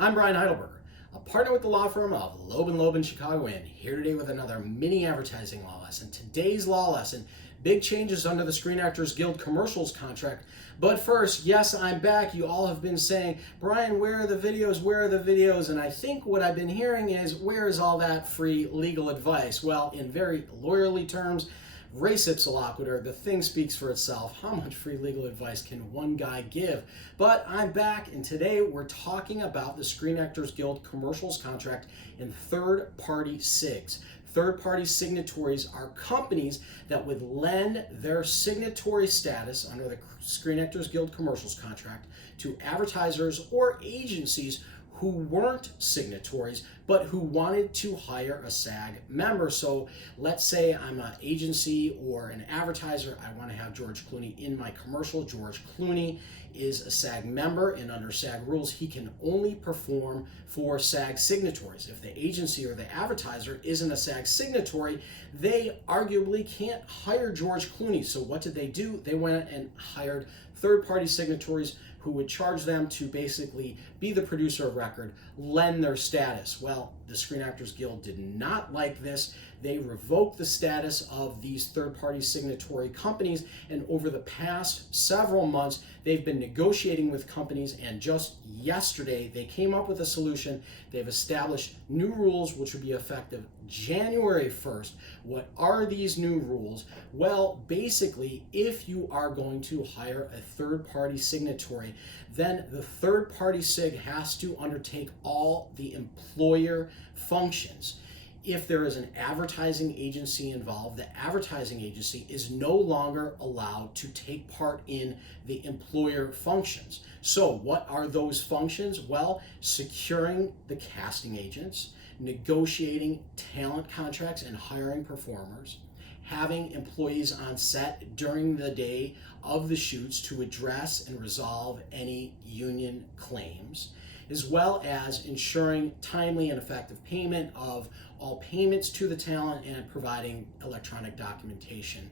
I'm Brian Heidelberger, a partner with the law firm of Loeb & Loeb in Chicago, and here today with another mini advertising law lesson. Today's law lesson, big changes under the Screen Actors Guild commercials contract. But first, yes, I'm back. You all have been saying, Brian, where are the videos? Where are the videos? And I think what I've been hearing is, where is all that free legal advice? Well, in very lawyerly terms, res ipsa loquitur, the thing speaks for itself. How much free legal advice can one guy give? But I'm back, and today we're talking about the Screen Actors Guild commercials contract and third-party SIGs. Third-party signatories are companies that would lend their signatory status under the Screen Actors Guild commercials contract to advertisers or agencies who weren't signatories but who wanted to hire a SAG member. So let's say I'm an agency or an advertiser. I want to have George Clooney in my commercial. George Clooney is a SAG member, and under SAG rules, he can only perform for SAG signatories. If the agency or the advertiser isn't a SAG signatory, they arguably can't hire George Clooney. So what did they do? They went and hired third-party signatories who would charge them to basically be the producer of record, lend their status. Well, the Screen Actors Guild did not like this. They revoked the status of these third-party signatory companies, and over the past several months, they've been negotiating with companies, and just yesterday, they came up with a solution. They've established new rules which would be effective January 1st. What are these new rules? Well, basically, if you are going to hire a third-party signatory, then the third-party SIG has to undertake all the employer functions. If there is an advertising agency involved, the advertising agency is no longer allowed to take part in the employer functions. So what are those functions? Well, securing the casting agents, negotiating talent contracts and hiring performers, having employees on set during the day of the shoots to address and resolve any union claims, as well as ensuring timely and effective payment of all payments to the talent and providing electronic documentation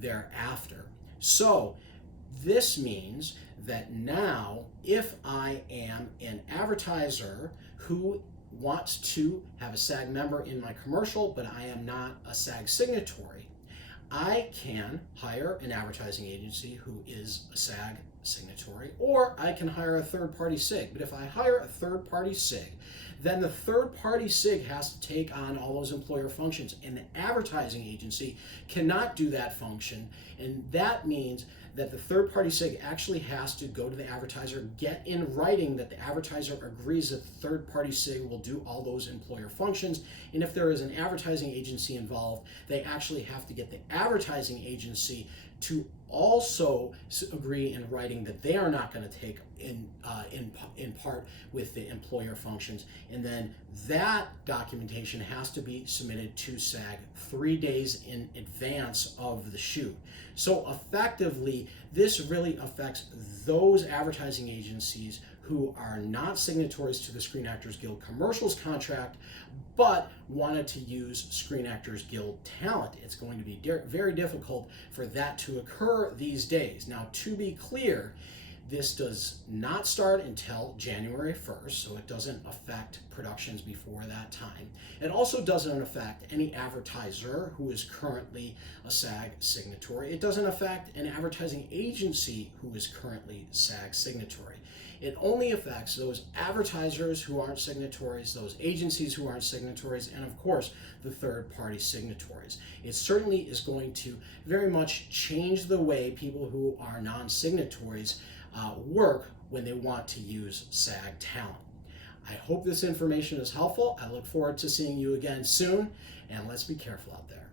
thereafter. So this means that now, if I am an advertiser who wants to have a SAG member in my commercial, but I am not a SAG signatory, I can hire an advertising agency who is a SAG signatory, or I can hire a third-party SIG. But if I hire a third-party SIG, then the third-party SIG has to take on all those employer functions, and the advertising agency cannot do that function, and that means that the third-party SIG actually has to go to the advertiser, get in writing that the advertiser agrees that the third-party SIG will do all those employer functions, and if there is an advertising agency involved, they actually have to get the advertising agency to also agree in writing that they are not going to take in part with the employer functions, and then that documentation has to be submitted to SAG 3 days in advance of the shoot. So effectively, this really affects those advertising agencies who are not signatories to the Screen Actors Guild commercials contract, but wanted to use Screen Actors Guild talent. It's going to be very difficult for that to occur these days. Now, to be clear, this does not start until January 1st, so it doesn't affect productions before that time. It also doesn't affect any advertiser who is currently a SAG signatory. It doesn't affect an advertising agency who is currently SAG signatory. It only affects those advertisers who aren't signatories, those agencies who aren't signatories, and of course, the third-party signatories. It certainly is going to very much change the way people who are non-signatories work when they want to use SAG talent. I hope this information is helpful. I look forward to seeing you again soon, and let's be careful out there.